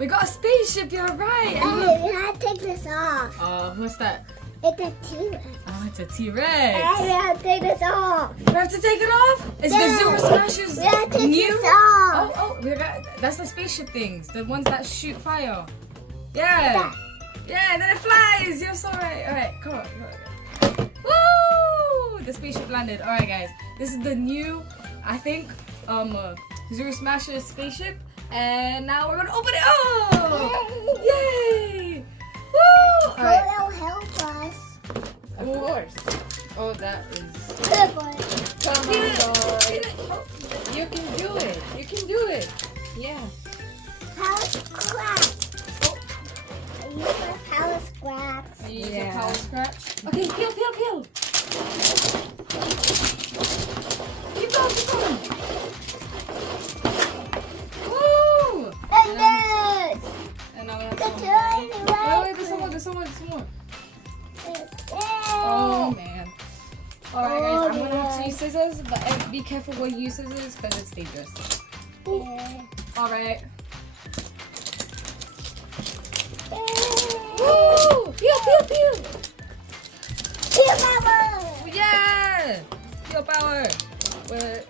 We got a spaceship, you're right. And Hey, look. we have to take this off. What's that? It's a T-Rex. Oh, it's a Hey, T-Rex. we have to take this off. We have to take it off? Is Yeah. the ZURU Smashers We have to take new? this off. That's the spaceship things. The ones that shoot fire. Yeah. Yeah, then it flies. You're so right. Alright, come on. Woo! The spaceship landed. Alright, guys. This is the new, I think, ZURU Smashers spaceship. And now we're gonna open it up! Yay! Woo! Alright. It'll help us. Of course. Oh, that is... Good boy. Come on, boy. You can do it. You can do it. Yeah. Power scratch. Use my power scratch. Use Yeah. a power scratch. Okay, peel. Keep going. Woo! And this. And now we have The some. tiny Wait, there's some more. Oh, man. Alright, guys, I'm gonna have to use scissors, but be careful when you use scissors because it's dangerous. Yeah. Alright. Woo! Peel! Feel power. Yeah! Peel power! Wait.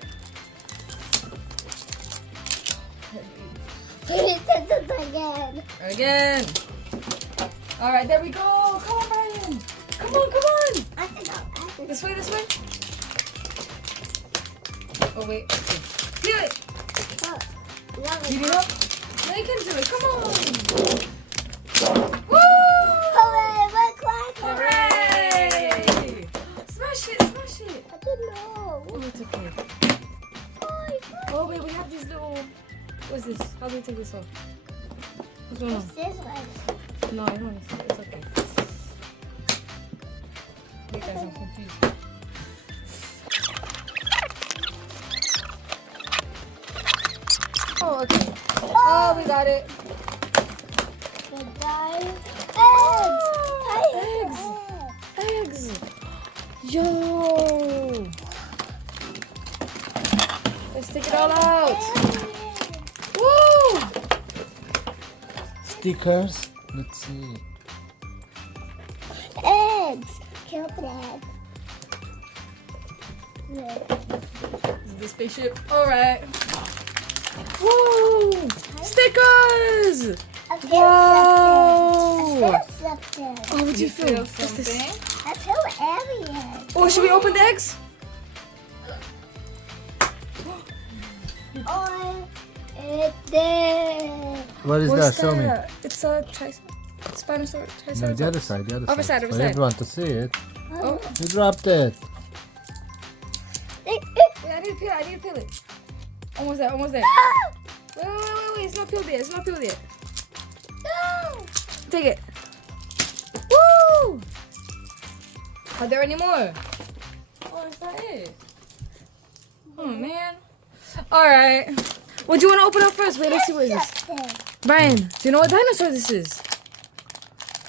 Again. Alright, there we go. Come on, Bryan. Come on. I think I'll This way. Oh, wait. Peel it. You need help? No, you can do it. Come on. Woo! Hooray! Smash it. I don't know. Oh, it's okay. Oh, wait, we have these little... What's this? How do we take this off? What's going on? It's this way. No, I don't. It's okay. You guys are confused. Oh, okay. Oh, we got it. The dive. Eggs. Yo. Let's take it all out. Woo! Stickers. Let's see. Eggs. Kill the egg. This is the spaceship. All right. Woo! Stickers. Whoa! Oh, what do you feel? What's this? something? I feel alien. Oh, should we open the eggs? Oh, it's there. What is that? Show me. It's a Spinosaurus. No, the other side. Other side. For everyone to see it. Oh, You dropped it. wait, I need to peel it. Almost there. Wait. It's not peeled yet. No. Take it. Woo! Are there any more? Oh, is that it? Oh, man. All right. What do you want to open up first? Wait, let's see what it is. Bryan, do you know what dinosaur this is?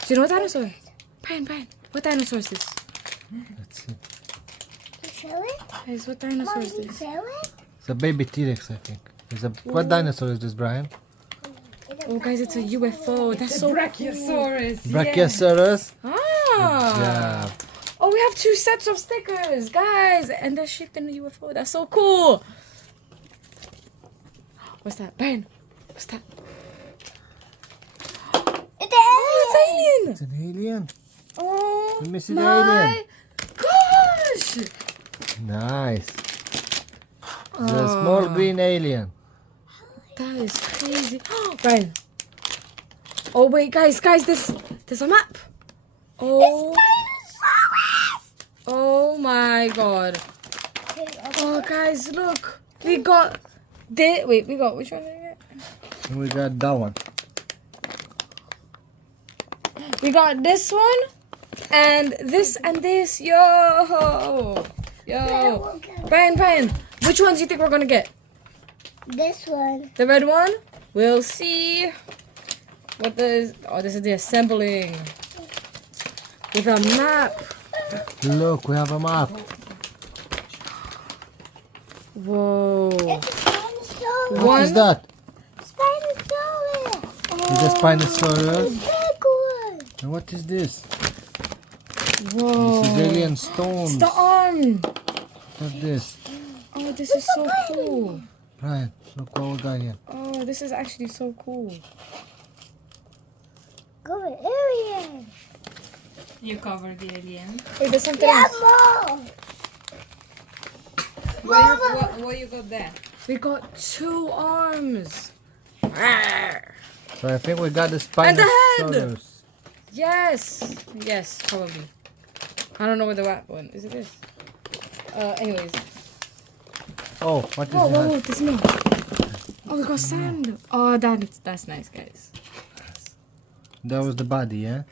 Do you know what dinosaur? Bryan, what dinosaur is this? Let's see. Show it. Guys, what dinosaur is Mommy, this? show it. It's a baby T-Rex, I think. What dinosaur is this, Bryan? Oh, guys, it's a UFO. That's so cool. Brachiosaurus. Brachiosaurus. Ah. Yeah. Oh, we have 2 sets of stickers, guys, and they're shaped in a UFO. That's so cool. What's that, Bryan? What's that? It's Oh, alien. it's It's an alien. Oh, Let me see the my alien. gosh! Nice. It's a small green alien. That is crazy. Bryan. Oh wait, guys, there's a map. Oh. Oh my god. Oh guys, look. We got this. Wait, we got which one did we get? And we got that one. We got this one and this. Yo. Bryan, which one do you think we're gonna get? This one. The red one? We'll see. What does... Oh, this is the assembling. With a map. Look, we have a map. Whoa. It's a Spinosaurus. What is that? Spinosaurus. Is a Spinosaurus? Big one. And what is this? Whoa. This is alien stones. It's the arm. What's this? Oh, this is so cool. Brian, look what we got here. Oh, this is actually so cool. Go alien. You covered the alien. Wait, there's something Yeah, else. more. What you got there? We got 2 arms. So I think we got the And the head! Spinosaurus. Yes. Yes, probably. I don't know where the rat one. Is it this? Anyways. Oh, what is Whoa, that? whoa, there's more. Oh, we got sand. Oh, that's nice, guys. That was the body, yeah?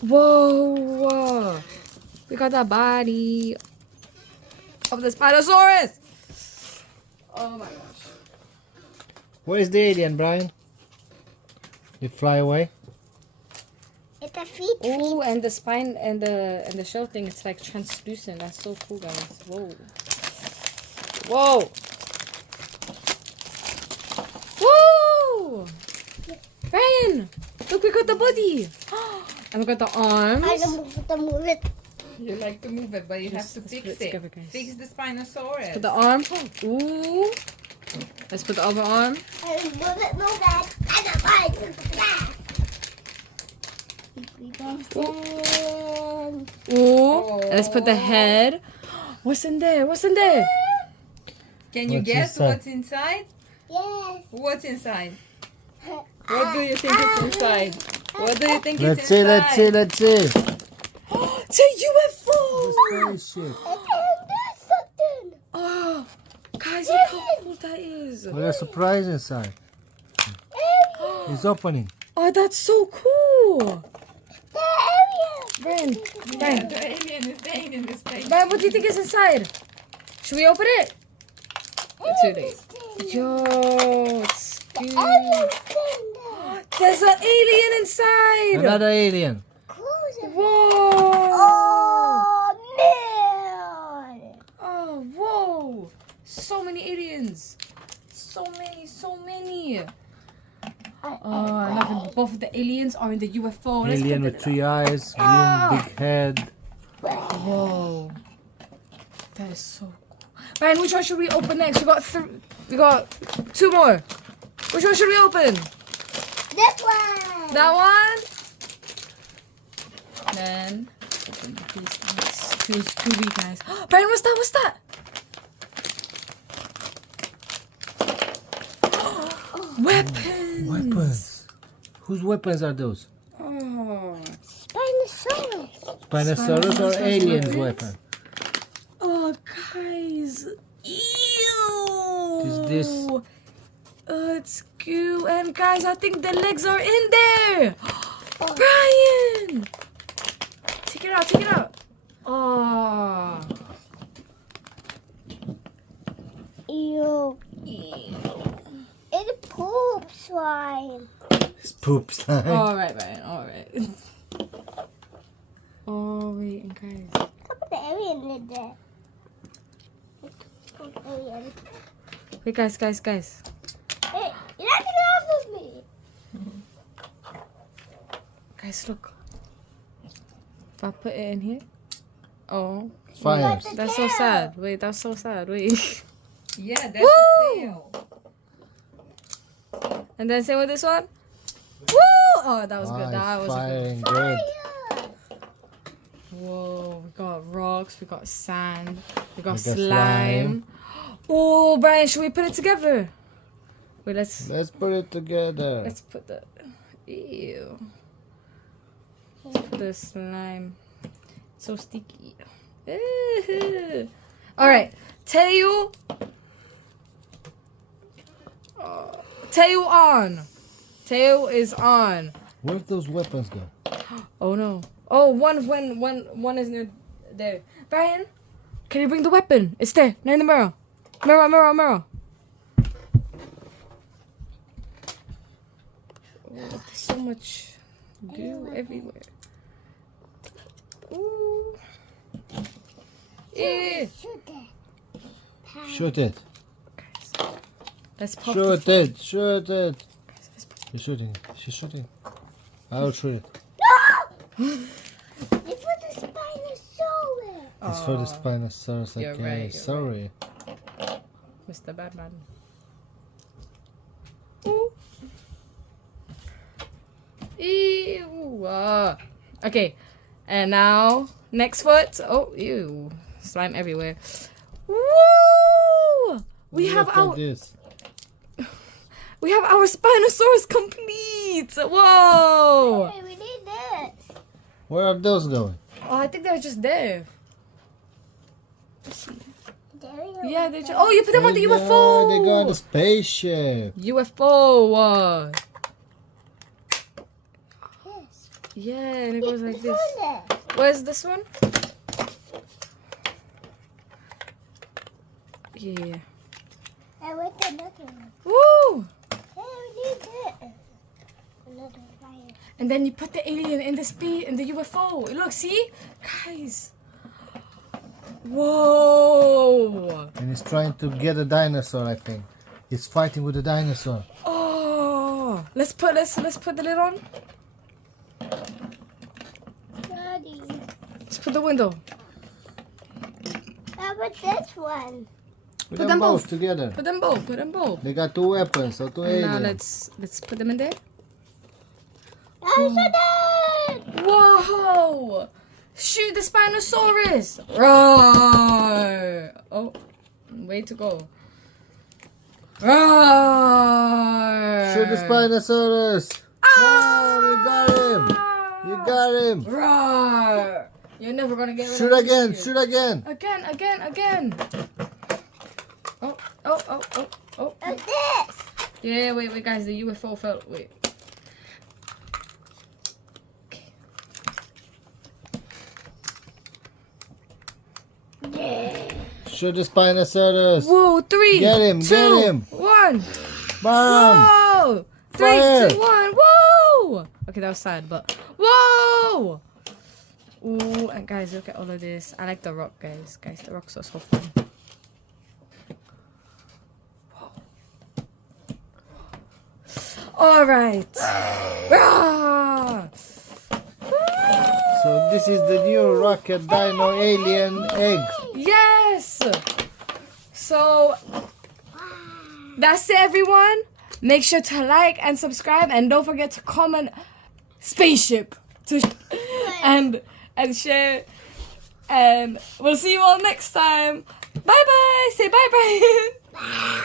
Whoa. We got the body of the Spinosaurus. Oh my gosh. Where is the alien, Brian? You fly away? It's a feet. Oh, and the spine and the shell thing, it's like translucent. That's so cool, guys. Whoa. Whoa. Whoa. Ryan, look, we got the body. And we got the arms. I don't move it. You like to move it, but you have to Let's fix put it it. together, guys. Fix the Spinosaurus. Put the arm. Ooh. Let's put the other arm. I don't move it, move it. I don't mind. Ooh. And let's put the head. What's in there? What's in there? Can you What's guess inside? what's inside? Yes. What's inside? What do you think it's inside? What do you think Let's it's see, inside? let's see, let's see. It's a UFO. Spaceship. There's something. Oh, guys, look how cool that is. What a surprise inside. It's opening. Oh, that's so cool. The alien. Brian, Yeah, Brian, the alien is staying in this space. Brian, what do you think is inside? Should we open it? It's too late. Yo, it's cute. There's an alien inside. Another alien. Close it. Whoa. Oh, man. Oh, whoa. So many aliens. So many. Oh, I love it. Both of the aliens are in the UFO. Let's Alien put with 3 eyes, green big head. Whoa. That is so cool. Ryan, which one should we open next? We got 2 more. Which one should we open? This one. That one? Then open these ones. Feels gooey, guys. Brian, what's that? Weapons. Weapons. Whose weapons are those? Oh. Spinosaurus. Spinosaurus or alien's weapons? weapon? Oh, guys. Ew. Is this- It's cute. And guys, I think the legs are in there. Brian. Take it out. Oh. Ew. It poops slime. It's poop slime. All right, Brian. All right. Oh, wait, and guys. Put the alien in there. Put the alien. Wait, guys. Hey, you're not gonna laugh with me. Guys, look. If I put it in here. Oh. Fires. That's so sad. Wait, that's so sad. Wait. Yeah, that's Woo! the tail. And then same with this one. Woo! Oh, that was good. That was good. firing good. Whoa, we got rocks, we got sand, we got We got slime. Oh, Brian, should we put it together? Wait, let's Let's put it together. put the ew. Let's put the slime. So sticky. All right, tail. Tail on. Tail is on. Where'd those weapons go? Oh no. Oh, one is near there. Brian, can you bring the weapon? It's there, near the mirror. Mirror. Oh, there's so much goo everywhere. Ooh. Yeah. Shoot it. Shoot it. Let's pop Shoot the it. Shoot it. Let's put She's shooting. She's shooting. I'll shoot it. It's for the Spinosaurus. It's for the Spinosaurus. You're Okay, right, you're sorry. Mr. Batman. Ooh. Ew. Okay, and now next foot. Oh, ew, slime everywhere. Woo! We have Look our at this. we have our Spinosaurus complete. Whoa! Hey, we need this. Where are those going? Oh, I think they're just there. There you go. Yeah, they just. Oh, you put them on the They UFO. go on the spaceship. UFO. Yes. Yeah, and it goes like It's this. on there. Where's this one? Yeah. And with another one. Woo! Hey, we need this. Another fire. And then you put the alien in the in the UFO. Look, see? Guys. Whoa! And he's trying to get a dinosaur, I think. He's fighting with a dinosaur. Oh! Let's put the lid on. Daddy. Let's put the window. How about this one? Put them them both both. together. Put them both. Put them both. They got two weapons, so two And now aliens. let's put them in there. Dinosaur! Whoa! Shoot the Spinosaurus! Roar! Oh, way to go. Roar! Shoot the Spinosaurus! Oh, you got him! You got him! Roar! You're never gonna get rid Shoot of again! me. Shoot again! Again! Oh. And this! Yeah, wait, guys, the UFO fell. Wait. Shoot the Spinosaurus! Whoa, 3, Get him, 2, get him. 1. Bam! Whoa! 3, Fire. 2, 1. Whoa! Okay, that was sad, but whoa! Ooh, and guys, look at all of this. I like the rock, guys. Guys, the rocks are so fun. All right. Ah! So this is the new rocket dino alien egg. Yes. So that's it, everyone. Make sure to like and subscribe, and don't forget to comment spaceship and share. And we'll see you all next time. Bye bye. Say bye, Bryan.